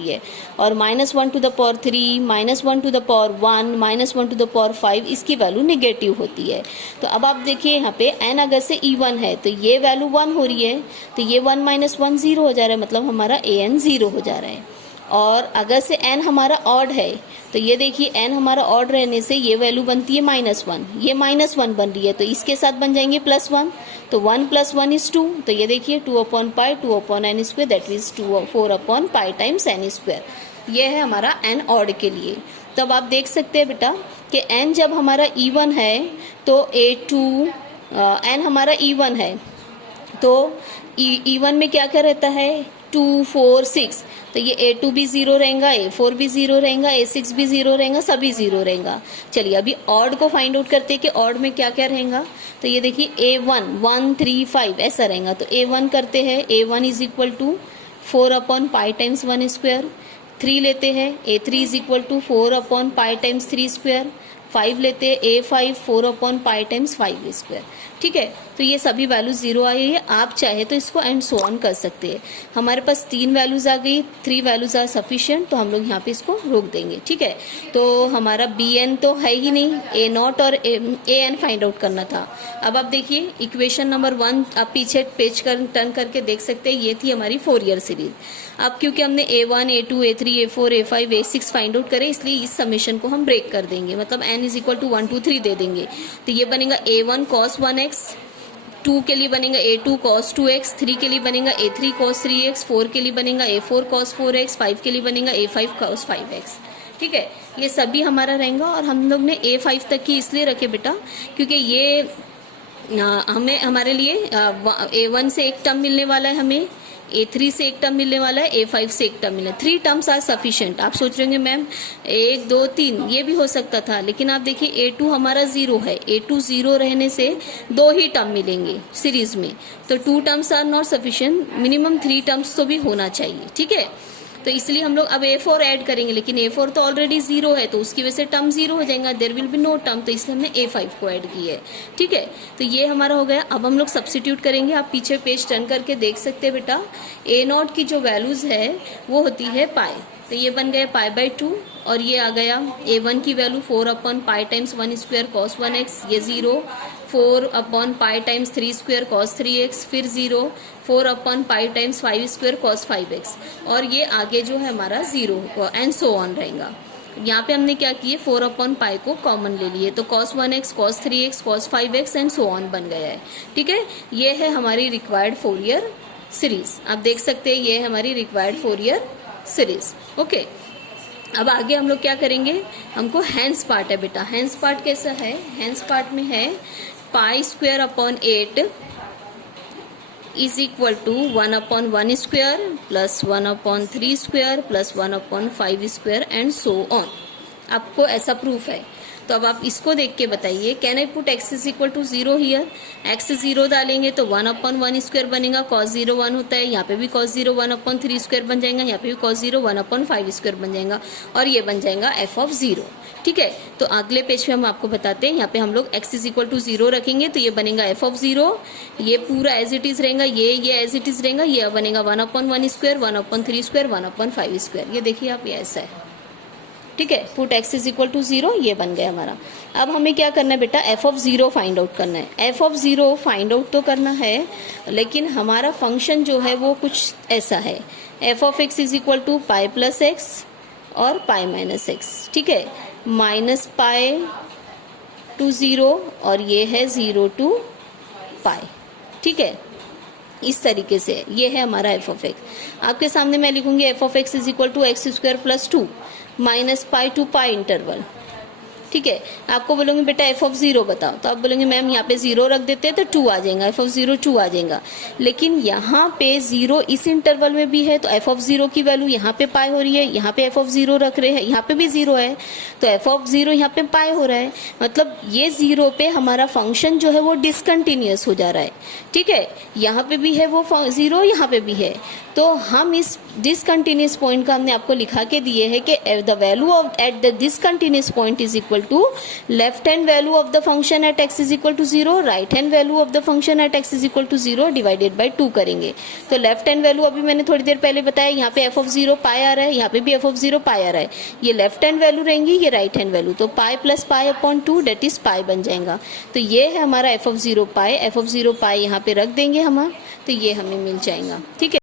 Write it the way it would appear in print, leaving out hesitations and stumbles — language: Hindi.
है। और -1⁻3, -1⁻1, -1⁻5 इसकी वैल्यू नेगेटिव होती है। तो अब आप देखिए यहाँ पे n अगर से इवन है तो ये वैल्यू 1 हो रही है, तो ये 1 - 1 0 हो जा रहा है, मतलब हमारा an 0 हो जा रहा है। और अगर से n हमारा ऑड है तो ये देखिए n हमारा ऑड रहने से ये वैल्यू बनती है -1, ये -1 बन रही है, तो इसके साथ बन जाएंगे +1, तो 1 + 1 = 2, तो ये देखिए 2/π 2/n² that is 4/π times n²। ये है हमारा n ऑड के लिए। तब आप देख सकते हैं बेटा कि n जब हमारा इवन है तो n हमारा इवन है तो इवन में क्या क्या रहता है, 2 4 6, तो ये A2 भी 0 रहेगा, A4 भी 0 रहेगा, A6 भी 0 रहेगा, सभी 0 रहेगा। चलिए अभी ऑड को फाइंड आउट करते हैं कि ऑड में क्या क्या रहेगा। तो ये देखिए A1 1 3 5 ऐसा रहेगा, तो A1 करते हैं, A1 = 4/π टाइम्स 1²। 3 लेते हैं, A3 = 4/π टाइम्स 3²। 5 लेते हैं, A5 4/π टाइम्स 5²। ठीक है, तो ये सभी वैल्यूज 0 आई है। आप चाहे तो इसको एंड सो ऑन कर सकते हैं। हमारे पास 3 वैल्यूज आ गई, 3 वैल्यूज आर सफिशिएंट, तो हम लोग यहाँ पे इसको रोक देंगे। ठीक है, तो हमारा Bn तो है ही नहीं, A0 और An फाइंड आउट करना था। अब आप देखिए इक्वेशन नंबर 1 आप पीछे पेज टर्न करके देख सकते हैं, ये थी हमारी फोरियर सीरीज। अब क्योंकि हमने A1 A2 A3 A4 A5 A6 find out करे, इसलिए इस समेशन को हम ब्रेक कर देंगे, मतलब n = 1 2 3 दे देंगे। तो ये बनेगा A1 cos 1x, 2 के लिए बनेगा A2 cos 2x, 3 के लिए बनेगा A3 cos 3x, 4 के लिए बनेगा A4 cos 4x, 5 के लिए बनेगा A5 cos 5x। ठीक है, ये सभी हमारा रहेगा। और हम लोग ने A5 तक की इसलिए रखे बेटा क्योंकि ये हमें हमारे लिए A1 से एक टर्म मिलने वाला है, हमें A3 से एक टर्म मिलने वाला है, A5 से एक टर्म मिलने। 3 टर्म्स आर सफिशिएंट। आप सोच रहे होंगे मैम 1 2 3 ये भी हो सकता था, लेकिन आप देखिए A2 हमारा 0 है, A2 0 रहने से 2 ही टर्म मिलेंगे सीरीज में, तो 2 terms are not sufficient, minimum 3 terms तो भी होना चाहिए। ठीक है, तो इसलिए हम लोग अब A4 ऐड करेंगे, लेकिन A4 तो ऑलरेडी 0 है, तो उसकी वजह से टर्म 0 हो जाएगा, there will be no term, तो इसलिए हमने A5 को ऐड किया है। ठीक है, तो ये हमारा हो गया। अब हम लोग सब्स्टिट्यूट करेंगे। आप पीछे पेज टर्न करके देख सकते हैं बेटा, A0 की जो वैल्यूज है वो होती है पाई, तो ये बन गया π/2, और ये आ गया A1 की वैल्यू 4/π टाइम्स 1² cos 1x, ये 0, 4/π टाइम्स 3² cos 3x, फिर 0, 4/π टाइम्स 5² cos 5x, और ये आगे जो है हमारा 0 एंड सो ऑन रहेगा। यहाँ पे हमने क्या किए, 4/π को कॉमन ले लिए, तो cos 1x cos 3x cos 5x and so on बन गया है। ठीक है, ये है हमारी रिक्वायर्ड फोरियर सीरीज। आप देख सकते हैं ये है हमारी रिक्वायर्ड फोरियर सीरीज। ओके, अब आगे हम लोग क्या करेंगे, हमको हैंस पार्ट है बेटा। हैंस पार्ट कैसा है, हैंस पार्ट में है π² / 8 is equal to 1/1² plus 1/3² plus 1/5² and so on। आपको ऐसा प्रूफ है, तो अब आप इसको देख के बताइए, can I put x = 0 here. x 0 डालेंगे तो 1/1² बनेगा, cos 0 1 होता है, यहाँ पे भी cos 0 1/3² बन जाएगा, यहाँ पे भी cos 0 1/5² बन जाएगा, और ये बन जाएगा f(0). ठीक है, तो अगले पेज पे हम आपको बताते हैं, यहाँ पे हम लोग x = 0 रखेंगे, तो ये बनेगा f(0), ये पूरा एज इट इज रहेगा, ये एज इट इज रहेगा, ये बनेगा 1/1², 1/3², 1/5²। ये देखिए आप, ये ऐसा है। ठीक है, पुट x = 0, ये बन गया हमारा। अब हमें क्या करना है बेटा, f(0) फाइंड आउट करना है। f(0) फाइंड आउट तो करना है, लेकिन हमारा फंक्शन जो है वो कुछ ऐसा है, f(x) = π + x और π - x। ठीक है, -π to 0, और ये है 0 to π। ठीक है, इस तरीके से ये है हमारा f(x). आपके सामने मैं लिखूंगी f(x) = x² + 2 -π to π इंटरवल। ठीक है, आपको बोलूंगी बेटा f(0) बताओ, तो आप बोलेंगे मैम यहाँ पे 0 रख देते हैं तो 2 आ जाएगा, f(0) 2 आ जाएगा, लेकिन यहाँ पे 0 इस इंटरवल में भी है, तो f(0) की वैल्यू यहाँ पे पाई हो रही है, यहाँ पे f(0) रख रहे हैं, यहाँ पे भी 0 है, तो f(0) यहाँ पे पाई हो रहा है, मतलब ये 0 पे हमारा फंक्शन जो है वो डिसकंटिन्यूअस हो जा रहा है। ठीक है, यहाँ पे भी है वो 0, यहाँ पे भी है, तो हम इस डिसकंटिन्यूस पॉइंट का हमने आपको लिखा के दिए है कि the value of at the discontinuous point is equal to left hand value of the function at X is equal to 0, right hand value of the function at X is equal to 0 divided by 2 करेंगे। तो लेफ्ट हैंड वैल्यू अभी मैंने थोड़ी देर पहले बताया, यहाँ पे एफ ऑफ 0 पाई आ रहा है, यहाँ पे भी एफ ऑफ 0 पाई आ रहा है। ये लेफ्ट हैंड वैल्यू रहेंगी, ये राइट हैंड वैल्यू, तो pi plus pi upon 2 that is pi बन जाएगा। तो ये है हमारा F of 0 pi, F of 0 pi यहाँ पे रख देंगे हम, तो ये हमें मिल जाएगा। ठीक है।